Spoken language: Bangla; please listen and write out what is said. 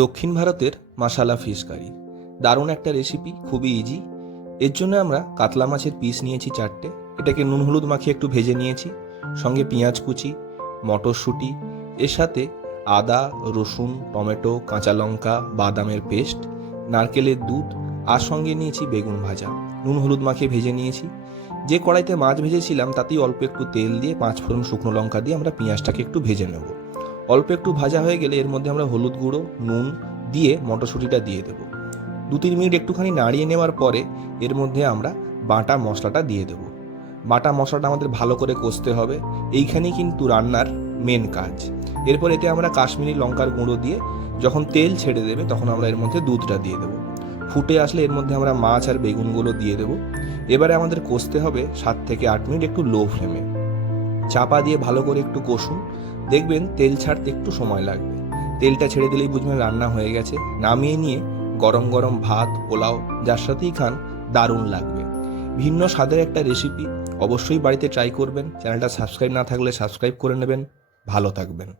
দক্ষিণ ভারতের মশালা ফিশ কারি দারুণ একটা রেসিপি, খুবই ইজি। এর জন্য আমরা কাতলা মাছের পিস নিয়েছি 4টে। এটাকে নুন হলুদ মাখিয়ে একটু ভেজে নিয়েছি। সঙ্গে পেঁয়াজ কুচি, মটরশুঁটি, এর সাথে আদা, রসুন, টমেটো, কাঁচা লঙ্কা, বাদামের পেস্ট, নারকেলের দুধ, আর সঙ্গে নিয়েছি বেগুন ভাজা। নুন হলুদ মাখিয়ে ভেজে নিয়েছি। যে কড়াইতে মাছ ভেজেছিলাম তাতেই অল্প একটু তেল দিয়ে 5 ফোড়ন শুকনো লঙ্কা দিয়ে আমরা পেঁয়াজটাকে একটু ভেজে নেব। অল্প একটু ভাজা হয়ে গেলে এর মধ্যে আমরা হলুদ গুঁড়ো, নুন দিয়ে মটরশুঁটিটা দিয়ে দেব। 2-3 মিনিট একটুখানি নাড়িয়ে নেওয়ার পরে এর মধ্যে আমরা বাটা মশলাটা দিয়ে দেব। বাটা মশলাটা আমাদের ভালো করে কষতে হবে, এইখানেই কিন্তু রান্নার মেন কাজ। এরপর এতে আমরা কাশ্মীরি লঙ্কার গুঁড়ো দিয়ে যখন তেল ছেড়ে দেবে তখন আমরা এর মধ্যে দুধটা দিয়ে দেবো। ফুটে আসলে এর মধ্যে আমরা মাছ আর বেগুনগুলো দিয়ে দেবো। এবারে আমাদের কষতে হবে 7 থেকে 8 মিনিট একটু লো ফ্লেমে। চাপা দিয়ে ভালো করে একটু কষুন, দেখবেন তেল ছাড়তে একটু সময় লাগবে। তেলটা ছেড়ে দিলেই বুঝবেন রান্না হয়ে গেছে। নামিয়ে নিয়ে গরম গরম ভাত, পোলাও যার সাথেই খান দারুণ লাগবে। ভিন্ন স্বাদের একটা রেসিপি, অবশ্যই বাড়িতে ট্রাই করবেন। চ্যানেলটা সাবস্ক্রাইব না থাকলে সাবস্ক্রাইব করে নেবেন। ভালো থাকবেন।